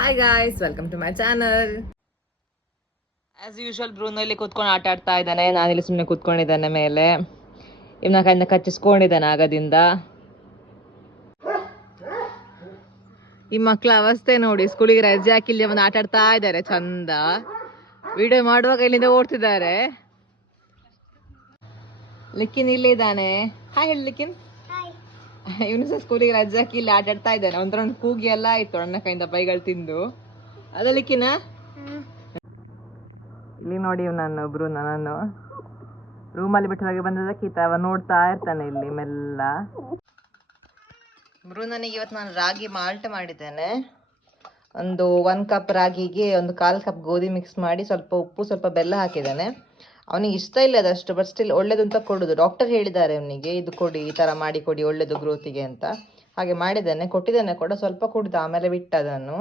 Hi guys, welcome to my channel. As usual Bruno ಇಲ್ಲಿ ಕೂತ್ಕೊಂಡು ಆಟ ಆಡ್ತಾ ಇದ್ದಾನೆ. ನಾನಿಲ್ಲಿ ಸುಮ್ಮನೆ ಕೂತ್ಕೊಂಡಿದ್ದಾನೆ ಮೇಲೆ. ಇವನ ಕೈಯಿಂದ ಕಚ್ಚಿಸ್ಕೊಂಡಿದ್ದಾನೆ ಆಗದಿಂದ. ಈ ಮಕ್ಕಳ ಅವಸ್ಥೆ ನೋಡಿ, ಸ್ಕೂಲಿಗೆ ರಜೆ ಹಾಕಿಲ್ಲಿ ಅವನು ಆಟ ಆಡ್ತಾ ಇದ್ದಾರೆ ಚಂದ. ವಿಡಿಯೋ ಮಾಡುವಾಗ ಇಲ್ಲಿಂದ ಓಡ್ತಿದ್ದಾರೆ. ಲಿಕ್ಕಿನ್ ಇಲ್ಲಿ ಇದ್ದಾನೆ. ಹಾಯ್ ಹೇಳಿ ಲಿಕ್ಕಿನ್. ಇವನು ಸಹ ಸ್ಕೂಲಿಗೆ ರಜೆ ಹಾಕಿ ಇಲ್ಲಿ ಆಟ ಆಡ್ತಾ ಇದ್ದಾನೆ. ಒಂಥರ ಒಂದು ಕೂಗಿ ಎಲ್ಲ ಆಯ್ತು ಅಣ್ಣ ಕೈಯಿಂದ ಬೈಗಳು ತಿಂದು. ಅದ ಲಿಕ್ಕಿನ ಇಲ್ಲಿ ನೋಡಿ ಇವನನ್ನೊಬ್ರು ನಾನು ರೂಮಲ್ಲಿ ಬಿಟ್ಟದಾಗೆ ಬಂದದಕ್ಕೆ ಈತ ಅವ ನೋಡ್ತಾ ಇರ್ತಾನೆ ಇಲ್ಲಿ ಮೆಲ್ಲ. ನನಗೆ ಇವತ್ತು ನಾನು ರಾಗಿ ಮಾಲ್ಟ್ ಮಾಡಿದ್ದೇನೆ. ಒಂದು 1 ಕಪ್ ರಾಗಿಗೆ ಒಂದು 1/4 ಕಪ್ ಗೋಧಿ ಮಿಕ್ಸ್ ಮಾಡಿ ಸ್ವಲ್ಪ ಉಪ್ಪು ಸ್ವಲ್ಪ ಬೆಲ್ಲ ಹಾಕಿದ್ದಾನೆ. ಅವನಿಗೆ ಇಷ್ಟ ಇಲ್ಲ ಅದಷ್ಟು, ಬಟ್ ಸ್ಟಿಲ್ ಒಳ್ಳೇದು ಅಂತ ಕೊಡೋದು. ಡಾಕ್ಟರ್ ಹೇಳಿದ್ದಾರೆ ಅವನಿಗೆ ಇದು ಕೊಡಿ, ಈ ಥರ ಮಾಡಿ ಕೊಡಿ ಒಳ್ಳೇದು ಗ್ರೋತಿಗೆ ಅಂತ. ಹಾಗೆ ಮಾಡಿದ್ದೇನೆ, ಕೊಟ್ಟಿದ್ದೇನೆ ಕೂಡ. ಸ್ವಲ್ಪ ಕುಡ್ದ, ಆಮೇಲೆ ಬಿಟ್ಟ ಅದನ್ನು.